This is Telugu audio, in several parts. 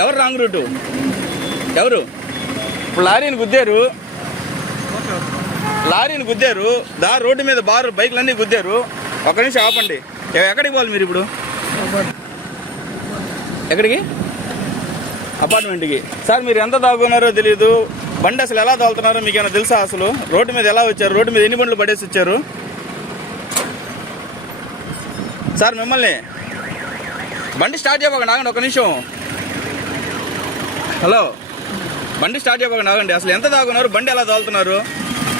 ఎవరు రాంగ్ రూటు? ఎవరు? ఇప్పుడు లారీని గుద్దారు. లారీని గుద్దారు. దా రోడ్డు మీద బారు బైక్లన్నీ గుద్దారు. ఒక నిమిషం ఆపండి. ఎక్కడికి పోవాలి మీరు ఇప్పుడు? ఎక్కడికి? అపార్ట్మెంట్కి. సార్ మీరు ఎంత దాగున్నారో తెలియదు బండి అసలు ఎలా తోలుతున్నారో మీకు ఏమైనా తెలుసా అసలు? రోడ్డు మీద ఎలా వచ్చారు? రోడ్డు మీద ఎన్ని బండ్లు పడేసి వచ్చారు? సార్ మిమ్మల్ని బండి స్టార్ట్ చేయబోకండి ఆగండి ఒక నిమిషం. హలో. బండి స్టార్ట్ చేయబోకండి ఆగండి అసలు ఎంత దాగున్నారు? బండి ఎలా తోలుతున్నారు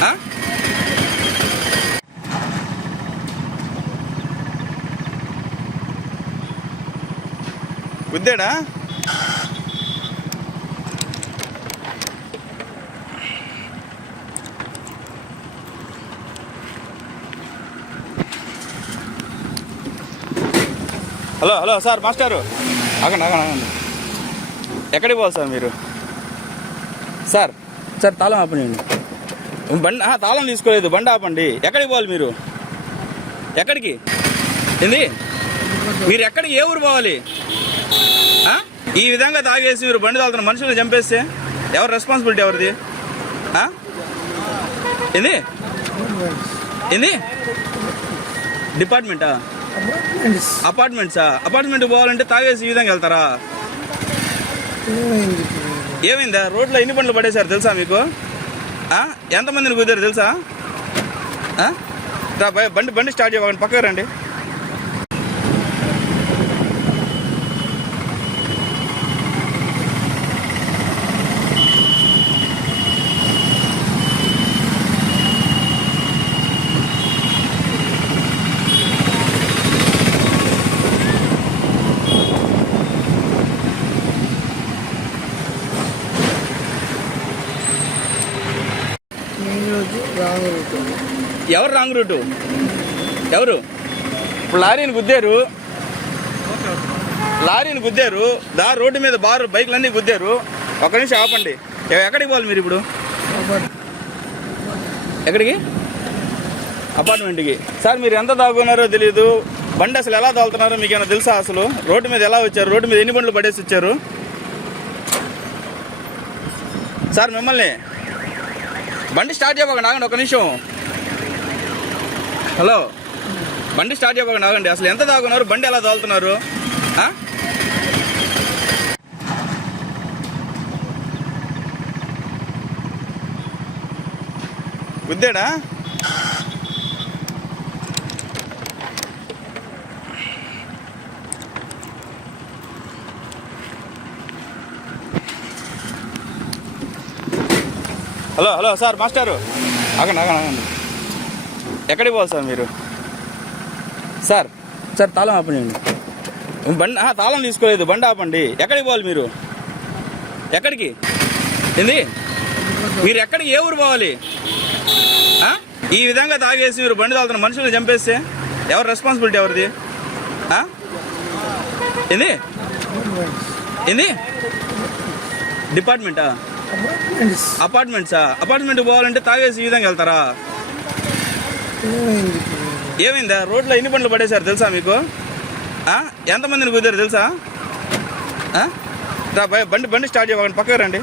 ఆ? గుద్దాడా హలో హలో సార్ మాస్టారు. ఆగండి ఆగండి ఆగండి. ఎక్కడికి పోవాలి సార్ మీరు? సార్ సార్ తాళం ఆపండి బండి తాళం తీసుకోలేదు బండి ఆపండి. ఎక్కడికి పోవాలి మీరు? ఎక్కడికి? ఏంది? మీరు ఎక్కడికి ఏ ఊరు పోవాలి? ఈ విధంగా తాగేసి మీరు బండి తాగుతున్న మనుషులను చంపేస్తే ఎవరు రెస్పాన్సిబిలిటీ ఎవరిది? ఏంది? ఏంది? డిపార్ట్మెంటా? అపార్ట్మెంట్స్ అపార్ట్మెంట్కి పోవాలంటే తాగేసి ఈ విధంగా వెళ్తారా? ఏమైంది? రోడ్లో ఎన్ని బండ్లు పడేశారు తెలుసా మీకు? ఎంతమందిని కుదిరారు తెలుసా? బండి బండి స్టార్ట్ చేయకండి పక్కకు రండి మెయిన్ రోడ్డు రాంగ్ రూట్ ఎవరు రాంగ్ రూటు? ఎవరు? ఇప్పుడు లారీని గుద్దారు. లారీని గుద్దారు. దా రోడ్డు మీద బారు బైక్లన్నీ గుద్దారు. ఒక నిమిషం ఆపండి. ఎక్కడికి పోవాలి మీరు ఇప్పుడు? ఎక్కడికి? అపార్ట్మెంట్కి. సార్ మీరు ఎంత దాగున్నారో తెలియదు బండి అసలు ఎలా తోలుతున్నారో మీకు ఏమైనా తెలుసా అసలు? రోడ్డు మీద ఎలా వచ్చారు? రోడ్డు మీద ఎన్ని బండ్లు పడేసి వచ్చారు? సార్ మిమ్మల్ని బండి స్టార్ట్ చేయబోకండి ఆగండి ఒక నిమిషం. హలో. బండి స్టార్ట్ చేయబోకండి ఆగండి అసలు ఎంత దాగున్నారు బండి ఎలా తోలుతున్నారు గుద్దేడా? హలో హలో సార్ మాస్టారు. ఆగండి ఆగండి ఆగండి. ఎక్కడికి పోవాలి సార్ మీరు? సార్ సార్ తాళం ఆపండి బండి తాళం తీసుకోలేదు బండి ఆపండి. ఎక్కడికి పోవాలి మీరు? ఎక్కడికి? ఏంది? మీరు ఎక్కడికి ఏ ఊరు పోవాలి? ఈ విధంగా తాగేసి మీరు బండి తాగుతున్న మనుషులను చంపేస్తే ఎవరు రెస్పాన్సిబిలిటీ ఎవరిది? ఏంది? ఏంది? డిపార్ట్మెంటా? అపార్ట్మెంట్స్ అపార్ట్మెంట్కి పోవాలంటే తాగేసి ఈ విధంగా వెళ్తారా? ఏమైంది? రోడ్లో ఎన్ని బండ్లు పడేశారు తెలుసా మీకు? ఎంతమందిని కుదిరారు తెలుసా? బండి బండి స్టార్ట్ చేయకండి పక్కకు రండి.